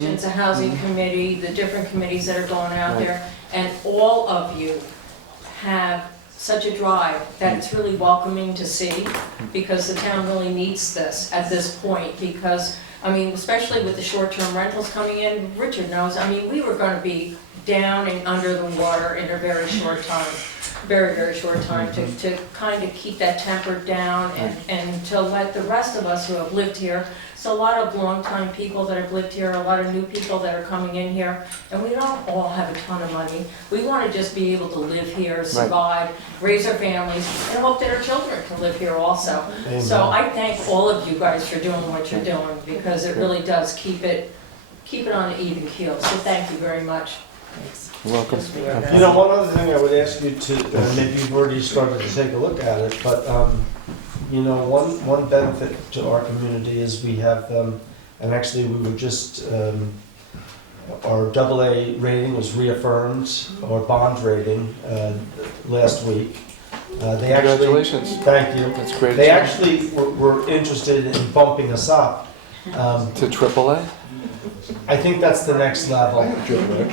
It's a housing committee, the different committees that are going out there, and all of you have such a drive that it's really welcoming to see, because the town really needs this at this point, because, I mean, especially with the short-term rentals coming in, Richard knows, I mean, we were gonna be down and under the water in a very short time, very, very short time, to kind of keep that temper down and to let the rest of us who have lived here. So a lot of longtime people that have lived here, a lot of new people that are coming in here, and we don't all have a ton of money. We want to just be able to live here, survive, raise our families, and hope that our children can live here also. Amen. So I thank all of you guys for doing what you're doing, because it really does keep it on an even keel. So thank you very much. Thanks. You're welcome. You know, one other thing I would ask you to, maybe you've already started to take a look at it, but you know, one benefit to our community is we have, and actually we were just, our AA rating was reaffirmed, our bond rating, last week. They actually, congratulations. Thank you. That's great. They actually were interested in bumping us up. To AAA? I think that's the next level. They ended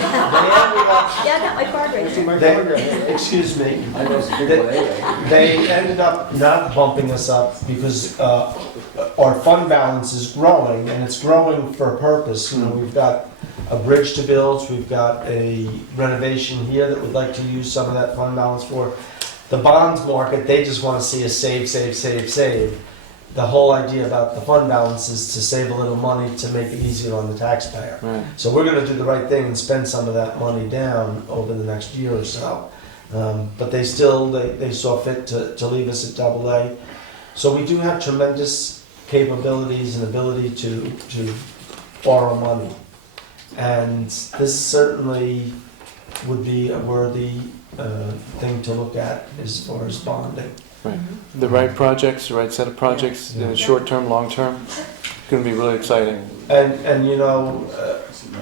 up, Yeah, I got my card right there. excuse me. They ended up not bumping us up because our fund balance is growing, and it's growing for a purpose. You know, we've got a bridge to build, we've got a renovation here that we'd like to use some of that fund balance for. The bonds market, they just want to see us save, save, save, save. The whole idea about the fund balance is to save a little money to make it easier on the taxpayer. Right. So we're going to do the right thing and spend some of that money down over the next year or so. But they still, they saw fit to leave us at AA. So we do have tremendous capabilities and ability to borrow money. And this certainly would be a worthy thing to look at as far as bonding. Right. The right projects, the right set of projects, short term, long term, going to be really exciting. And you know,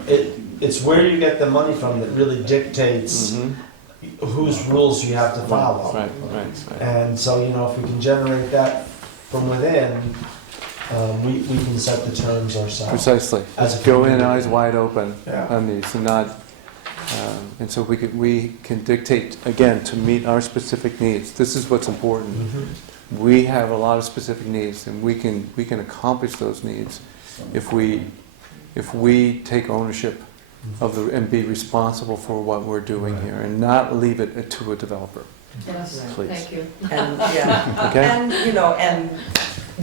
it's where you get the money from that really dictates whose rules you have to follow. Right. And so, you know, if we can generate that from within, we can set the terms ourselves. Precisely. As a Go in community. eyes wide open on these, and not. And so we can dictate, again, to meet our specific needs. This is what's important. We have a lot of specific needs, and we can accomplish those needs if we take ownership of and be responsible for what we're doing here, and not leave it to a developer. Yes, Please. thank you. And, yeah. Okay? And, you know, and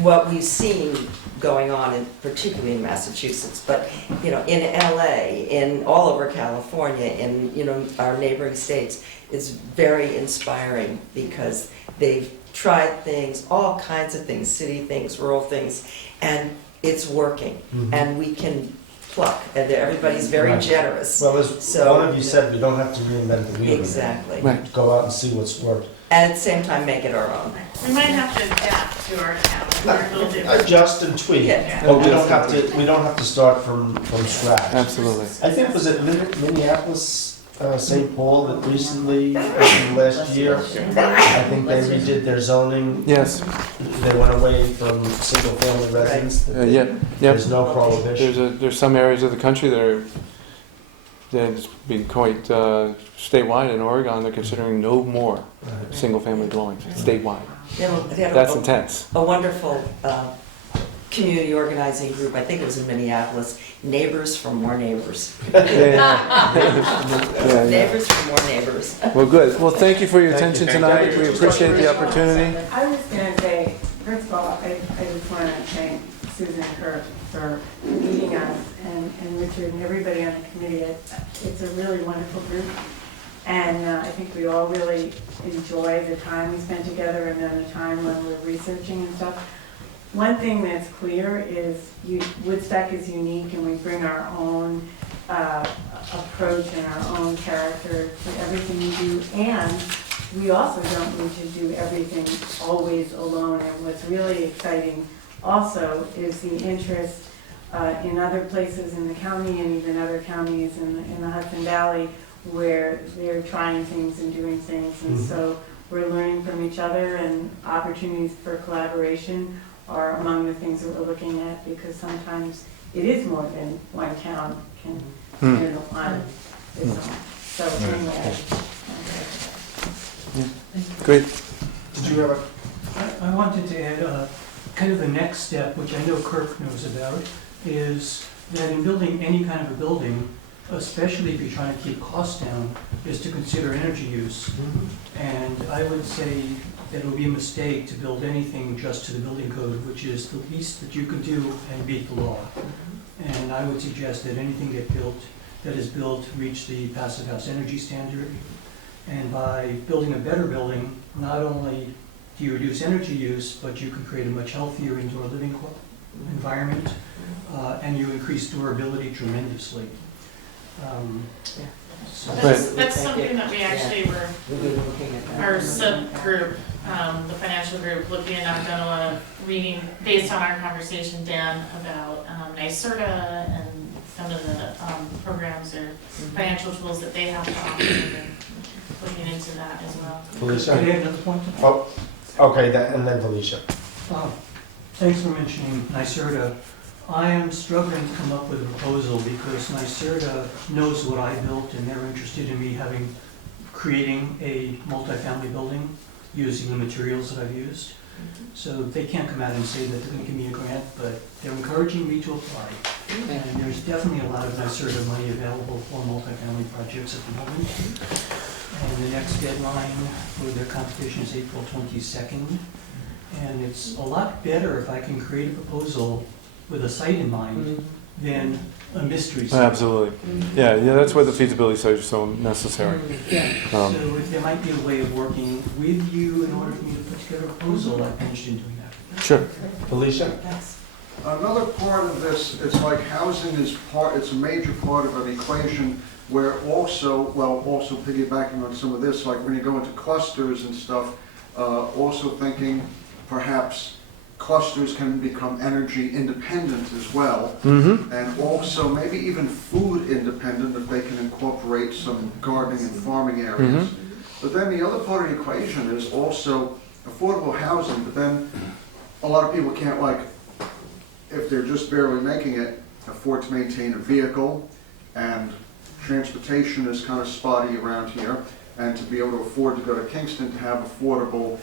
what we've seen going on, particularly in Massachusetts, but, you know, in LA, in all over California, in, you know, our neighboring states, is very inspiring, because they've tried things, all kinds of things, city things, rural things, and it's working. And we can pluck, and everybody's very generous. Well, as one of you said, we don't have to reinvent the wheel. Exactly. Right. Go out and see what's worked. And at the same time, make it our own. We might have to adapt to our town. We're a little different. Adjust and tweak. Yeah. But we don't have to start from scratch. Absolutely. I think, was it Minneapolis, St. Paul that recently, in the last year, I think they redid their zoning. Yes. They went away from single-family residence. Yep. There's no prohibition. There's some areas of the country that's been quite statewide. In Oregon, they're considering no more single-family dwellings statewide. They had That's intense. a wonderful community organizing group, I think it was in Minneapolis, Neighbors for More Neighbors. Neighbors for More Neighbors. Well, good. Well, thank you for your Thank attention you. tonight. We appreciate the opportunity. I was going to say, first of all, I just want to thank Susan and Kurt for meeting us, and Richard and everybody on the committee. It's a really wonderful group, and I think we all really enjoy the time we spend together, and then the time when we're researching and stuff. One thing that's clear is Woodstock is unique, and we bring our own approach and our own character to everything we do, and we also don't need to do everything always alone. And what's really exciting also is the interest in other places in the county, and even other counties in the Hudson Valley, where they're trying things and doing things. And so we're learning from each other, and opportunities for collaboration are among the things that we're looking at, because sometimes it is more than one town can Hmm. handle on its own. So anyway, Great. Did you have a? I wanted to add kind of the next step, which I know Kirk knows about, is that in building any kind of a building, especially if you're trying to keep costs down, is to consider energy use. And I would say that it would be a mistake to build anything just to the building code, which is the least that you can do and beat the law. And I would suggest that anything that is built reach the Passive House Energy Standard. And by building a better building, not only do you reduce energy use, but you can create a much healthier indoor living environment, and you increase durability tremendously. So That's Thank something you. that we actually were, We'll be looking at that. our subgroup, the financial group, looking at, I've done a lot of reading based on our conversation, Dan, about NYSERDA and some of the programs or financial tools that they have to offer, and looking into that as well. Can I Felicia? add another point? Oh, okay, and then Felicia. Thanks for mentioning NYSERDA. I am struggling to come up with a proposal because NYSERDA knows what I built and they're interested in me creating a multifamily building using the materials that I've used. So they can't come out and say that they're going to give me a grant, but they're encouraging me to apply. And there's definitely a lot of NYSERDA money available for multifamily projects at the moment. And the next deadline for their competition is April 22nd. And it's a lot better if I can create a proposal with a site in mind than a mystery site. Absolutely. Yeah, that's why the feasibility studies are so necessary. So if there might be a way of working with you in order for me to put together a proposal, I'd be interested in doing that. Sure. Felicia? Another part of this, it's like housing is it's a major part of an equation where also piggybacking on some of this, like when you go into clusters and stuff, also thinking perhaps clusters can become energy independent as well. Mm-hmm. And also maybe even food independent if they can incorporate some gardening and farming areas. But then the other part of the equation is also affordable housing, but then a lot of people can't, like, if they're just barely making it, afford to maintain a vehicle, and transportation is kind of spotty around here, and to be able to afford to go to Kingston to have affordable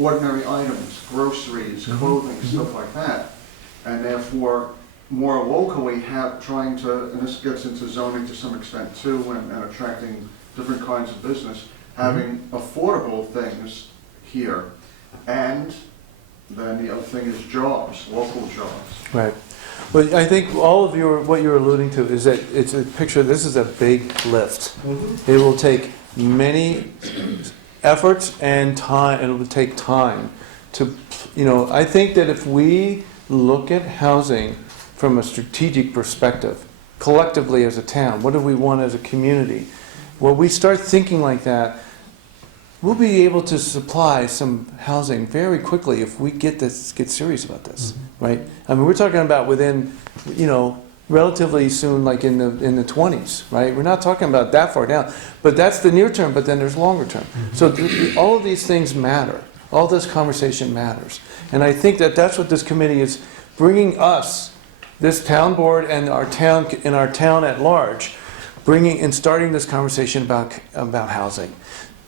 ordinary items, groceries, clothing, stuff like that. And therefore, more locally trying to, and this gets into zoning to some extent too, and attracting different kinds of business, having affordable things here. And then the other thing is jobs, local jobs. Right. Well, I think all of what you're alluding to is that it's a picture, this is a big lift. It will take many efforts and time, and it will take time to, I think that if we look at housing from a strategic perspective, collectively as a town, what do we want as a community? Well, we start thinking like that, we'll be able to supply some housing very quickly if we get serious about this, right? I mean, we're talking about within, relatively soon, like in the 20s, right? We're not talking about that far down, but that's the near term. But then there's longer term. So all of these things matter. All this conversation matters, and I think that that's what this committee is bringing us, this town board and our town at large, bringing and starting this conversation about housing.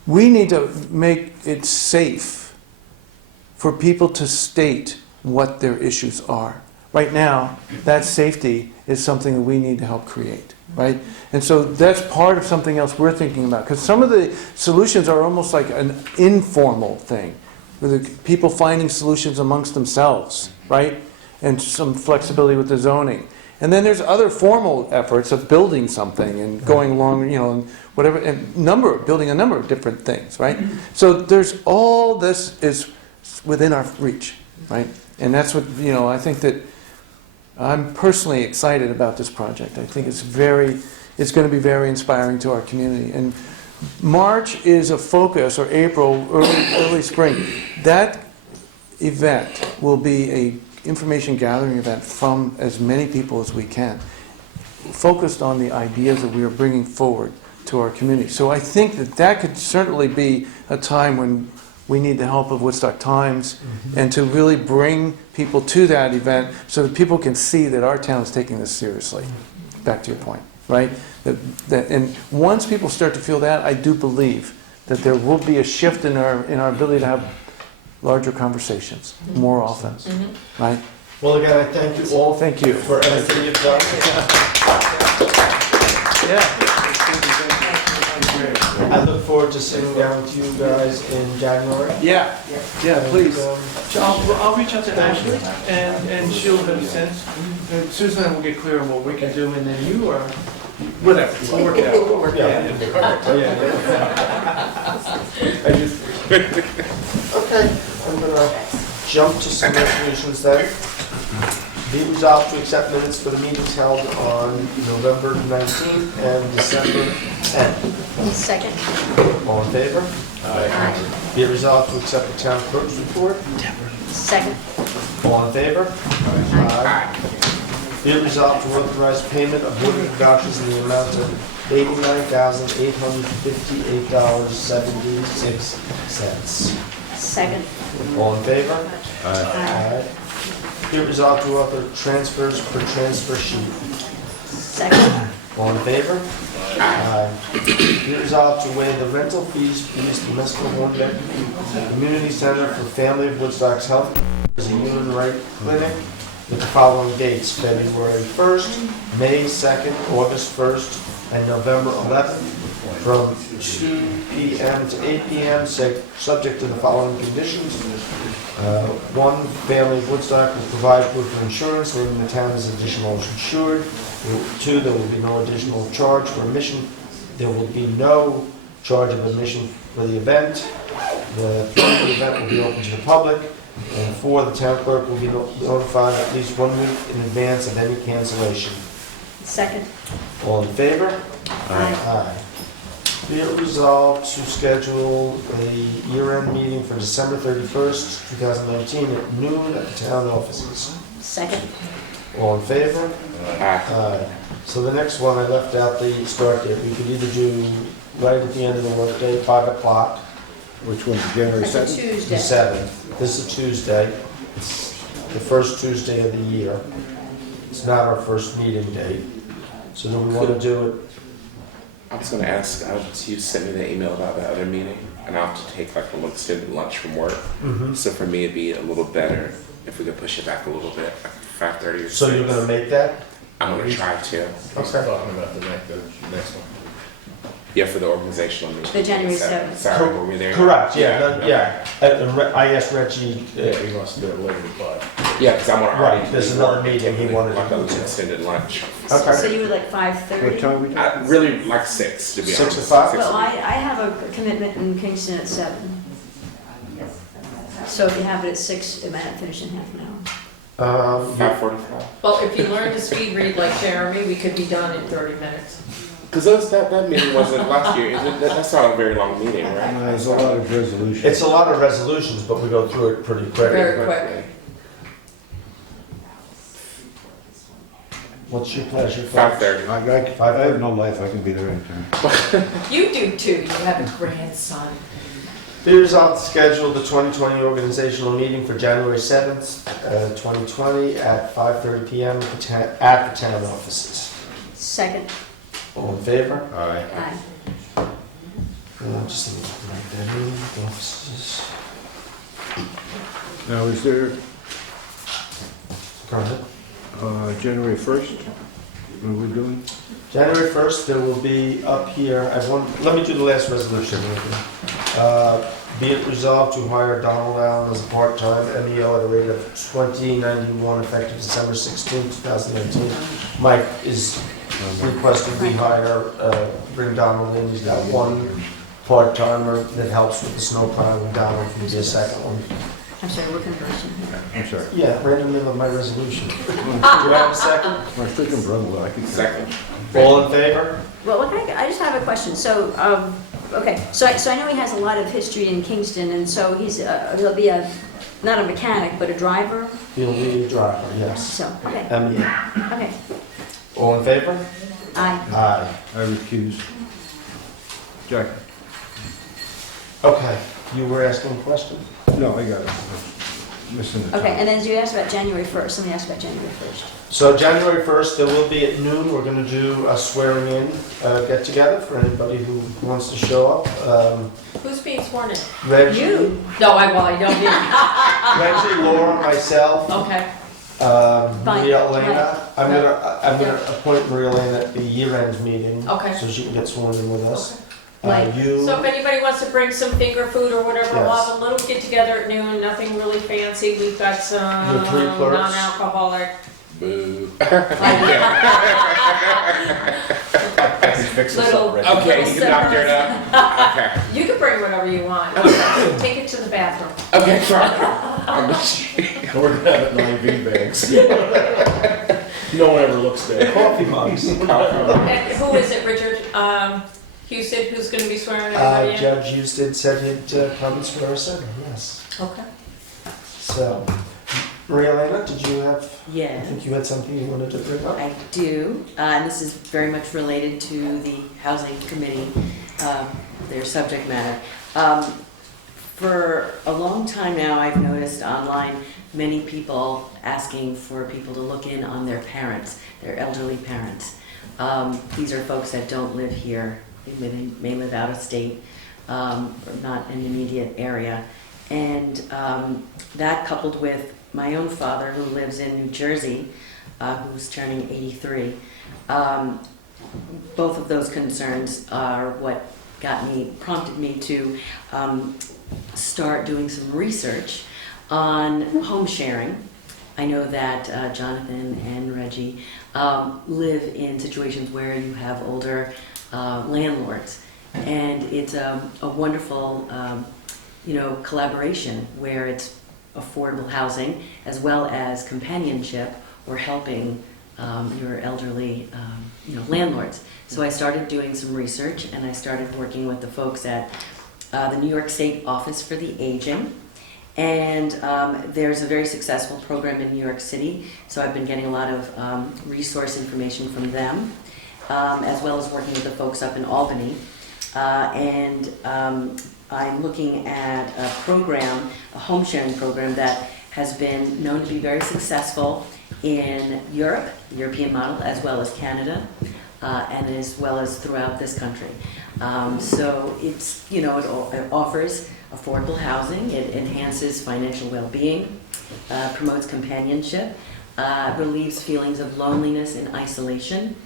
We need to make it safe for people to state what their issues are. Right now, that safety is something that we need to help create, right? And so that's part of something else we're thinking about. Because some of the solutions are almost like an informal thing, with the people finding solutions amongst themselves, right? And some flexibility with the zoning. And then there's other formal efforts of building something and going along, and whatever, and building a number of different things, right? So there's all this is within our reach, right? And that's what, I think that I'm personally excited about this project. I think it's going to be very inspiring to our community. And March is a focus, or April, early spring. That event will be a information gathering event from as many people as we can, focused on the ideas that we are bringing forward to our community. So I think that could certainly be a time when we need the help of Woodstock Times, and to really bring people to that event so that people can see that our town is taking this seriously. Back to your point, right? And once people start to feel that, I do believe that there will be a shift in our ability to have larger conversations more often, right? Well, again, I thank you all Thank you. for everything you've done. Yeah. I look forward to sitting down with you guys in January. Yeah, please. And, So I'll reach out to Ashley, and she'll have a sense. And Susan and I will get clear on what we can do, and then you are, whatever, we'll work it out. We'll work it out. Okay, I'm gonna jump to some resolutions then. Be resolved to accept minutes for the meetings held on November 19th and December 10th. Second. All in favor? Aye. Be it resolved to accept the town clerk's report. Second. All in favor? Aye. Be it resolved to authorize payment of voting vouchers in the amount of $89,858.76. Second. All in favor? Aye. Be it resolved to author transfers per transfer sheet. Second. All in favor? Aye. Be it resolved to waive the rental fees for use of the Mescal Hornbeck Community Center for Family of Woodstock's Health as a human right clinic with the following dates: February 1st, May 2nd, August 1st, and November 11th, from 2 p.m. to 8 p.m., subject to the following conditions. One, Family of Woodstock will provide proof of insurance, naming the town as additional insured. Two, there will be no additional charge for admission. There will be no charge of admission for the event. The event will be open to the public. And four, the town clerk will be notified at least 1 week in advance of any cancellation. Second. All in favor? Aye. Aye. Be it resolved to schedule a year-end meeting for December 31st, 2019 at noon at the town offices. Second. All in favor? Aye. So the next one, I left out the start date. We could either do right at the end of the workday, 5 o'clock, Which one's January That's a 7th? the Tuesday. 7th. This is Tuesday. It's the first Tuesday of the year. It's not our first meeting date. So do we want to do it? I was gonna ask, you sent me the email about the other meeting, and I'll have to take like a little extended lunch from work. So for me, it'd be a little better if we could push it back a little bit, like 5:30 or So you're 6. going to make that? I'm gonna try to. Okay. Talking about the next one. Yeah, for the organizational meeting. The January 7th. Sorry, were we there? Correct, Yeah, yeah. I asked Reggie, Yeah, he wants to do it later, but. Yeah, because I'm gonna Right, there's another meeting he wanted to like a go little to. extended lunch. So Okay. you would like What 5:30? time we doing? I really like 6, to be 6 honest. to 5? 6 Well, I have a commitment in Kingston at 7. So if you have it at 6, it might not finish in half an hour. 5:45. Well, if you learn to speed read like Jeremy, we could be done in 30 minutes. Because that meeting wasn't last year. That's not a very long meeting, right? There's a lot of resolutions. It's a lot of resolutions, but we go through it pretty quick. Very quick. What's your pleasure? 5:30. I have no life, I can be there anytime. You do too, you have a grandson. Be resolved to schedule the 2020 organizational meeting for January 7th, 2020 at 5:30 p.m. at the town offices. Second. All in favor? Aye. Aye. Just need to write that in, the offices. Now, is there, Go ahead. January 1st? What are we doing? January 1st, there will be up here, let me do the last resolution. Be it resolved to hire Donald Allen as a part-time MEO at a rate of $20.91 effective December 16, 2019. Mike is requesting we bring Donald in. He's got one part-timer that helps with the snow plowing. Donald can be a second one. I'm sorry, what conversion here? I'm sorry. Yeah, right in the middle of my resolution. Do I have a second? My freaking brother, well, I can. Second. All in favor? Well, I just have a question. So, okay, so I know he has a lot of history in Kingston, and so he'll be not a mechanic, but a driver. He'll be a driver, yes. So, okay, MEO. okay. All in favor? Aye. Aye. I recuse. Jack. Okay, you were asking a question. No, I got it. Missing the Okay, time. and then you asked about January 1st. Somebody asked about January 1st. So January 1st, there will be at noon, we're going to do a swearing in get-together for anybody who wants to show up. Who's being sworn in? Reggie, You. No, I don't Reggie, Laura, myself, Okay, Fine, Maria Elena. I'm Yeah. gonna appoint Maria Elena at the year-end meeting. Okay. So she can get sworn in with us. Mike. You, so if anybody wants to bring some finger food or whatever, we'll Yes. have a little get together at noon, nothing really fancy. We've got some The three clerks. non-alcoholic. Boo. Little. Okay, you can knock it up. Okay. You can bring whatever you want. Take it to the bathroom. Okay, fine. We're gonna have it in IV bags. No one ever looks there. coffee mugs. And who is it, Richard? Houston, who's gonna be swearing everybody in? Judge Houston said he'd come and swear us in, yes. Okay. So, Maria Elena, did you have, I Yeah, think you had something you wanted to bring up? I do, and this is very much related to the Housing Committee, their subject matter. For a long time now, I've noticed online many people asking for people to look in on their parents, their elderly parents. These are folks that don't live here. They may live out of state, or not in the immediate area. And that coupled with my own father, who lives in New Jersey, who's turning 83, both of those concerns are what prompted me to start doing some research on home sharing. I know that Jonathan and Reggie live in situations where you have older landlords, and it's a wonderful, collaboration where it's affordable housing as well as companionship or helping your elderly, landlords. So I started doing some research, and I started working with the folks at the New York State Office for the Aging. And there's a very successful program in New York City, so I've been getting a lot of resource information from them, as well as working with the folks up in Albany. I'm looking at a program, a home sharing program that has been known to be very successful in Europe, the European model, as well as Canada, and as well as throughout this country. So it's, it offers affordable housing, it enhances financial well-being, promotes companionship, relieves feelings of loneliness and isolation,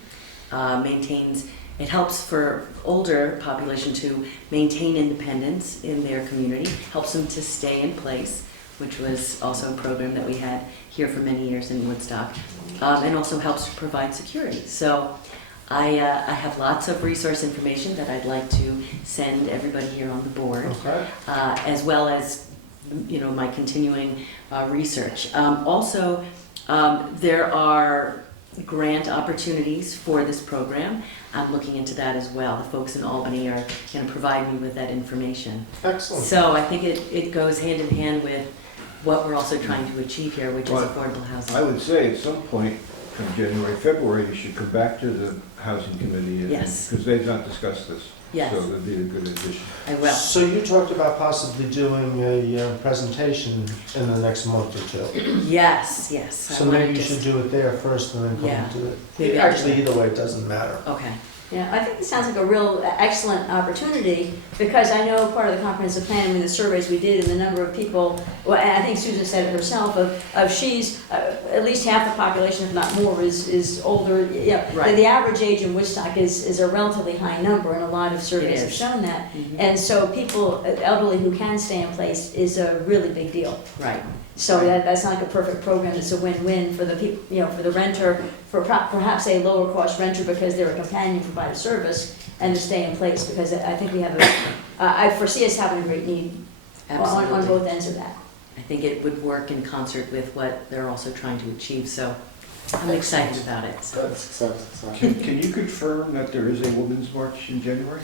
it helps for older population to maintain independence in their community, helps them to stay in place, which was also a program that we had here for many years in Woodstock, and also helps provide security. So I have lots of resource information that I'd like to send everybody here on the board, Okay. as well as my continuing research. Also, there are grant opportunities for this program. I'm looking into that as well. The folks in Albany are going to provide me with that information. Excellent. So I think it goes hand in hand with what we're also trying to achieve here, which is Well, affordable housing. I would say at some point, in January, February, you should come back to the housing committee. Yes. Because they've not discussed this. Yes. So that'd be a good addition. I will. So you talked about possibly doing a presentation in the next month or two. Yes. I So wanna maybe you just- should do it there first and then come Yeah. to it. Maybe Actually, either way, it doesn't matter. Okay. Yeah, I think it sounds like a real excellent opportunity, because I know part of the comprehensive plan, I mean, the surveys we did and the number of people, well, and I think Susan said it herself, of she's, at least half the population, if not more, is older. Yeah, Right. the average age in Woodstock is a relatively high number, and a lot of surveys It have is. shown that. Mhm. And so people, elderly who can stay in place is a really big deal. Right. So that's not like a perfect program, it's a win-win for the people, for the renter, for perhaps a lower cost renter because they're a companion, provide a service, and to stay in place, because I think we have I foresee us having a great need on Absolutely. both ends of that. I think it would work in concert with what they're also trying to achieve, so I'm excited about it. So. Good success. Can you confirm that there is a women's march in January?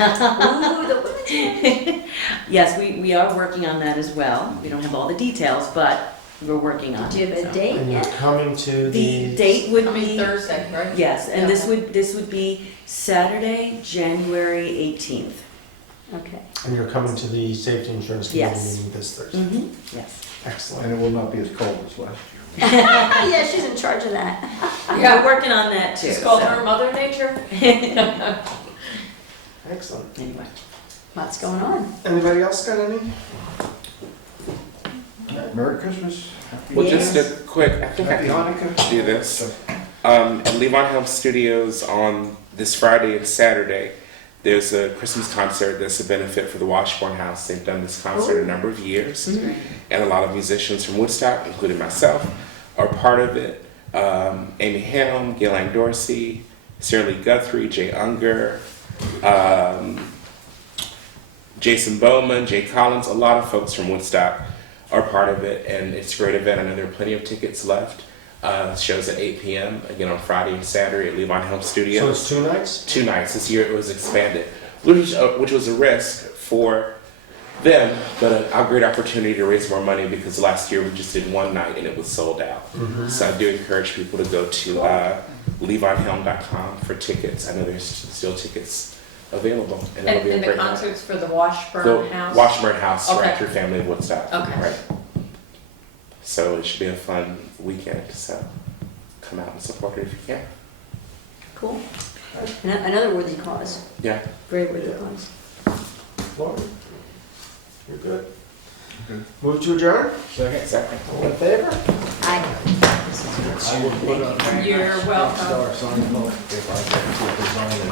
Ooh, the women's Yes, we are working on that as well. We don't have all the details, but we're working on it. Do you have a so. date And you're yet? coming to The date would be Thursday, right? yes, and Yeah. this would be Saturday, January 18th. Okay. And you're coming to the safety insurance committee Yes. meeting this Thursday. Mm-hmm, yes. Excellent. And it will not be as cold as last year. Yeah, she's in charge of that. Yeah. We're working on that too. She's called so. her Mother Nature. Excellent. Anyway, lots going on. Anybody else got any? Merry Christmas. Well, just Yes. a quick, I think I Happy can Hanukkah. do this. At Levon Helm Studios on this Friday and Saturday, there's a Christmas concert that's a benefit for the Washburn House. They've done this concert a number of years, and a lot of musicians from Woodstock, including myself, are part of it. Amy Helm, Ghislaine Dorsey, Sarah Lee Guthrie, Jay Unger, Jason Bowman, Jay Collins, a lot of folks from Woodstock are part of it, and it's a great event. I know there are plenty of tickets left. Shows at 8 p.m. again on Friday and Saturday at Levon Helm Studios. So it's 2 nights? 2 nights. This year it was expanded, which was a risk for them, but a great opportunity to raise more money because last year we just did 1 night and it was sold out. So I do encourage people to go to levonhelm.com for tickets. I know there's still tickets available. And, it'll be a And the great night. concerts for the Washburn House? Washburn House, Okay. right through Family of Woodstock. Okay. Right. So it should be a fun weekend. So come out and support it if you can. Cool. Another worthy cause. Yeah. Very worthy cause. Lauren? You're good? Good. Move to adjourn? Second. All in favor? Aye. I will put up You're welcome. star sign if I get to design and